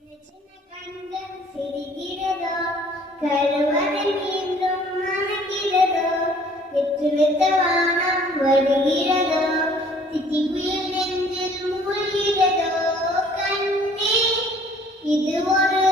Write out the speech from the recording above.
சின்ன கண்கள் சிரிக்கிறதோ, கருவறை மீண்டும் மணக்கிறதோ, எட்டு வெத்த வானம் வருகிறதோ, சித்தி புயல் நெஞ்சில் மூழ்கிறதோ. கண்ணே, இது ஒரு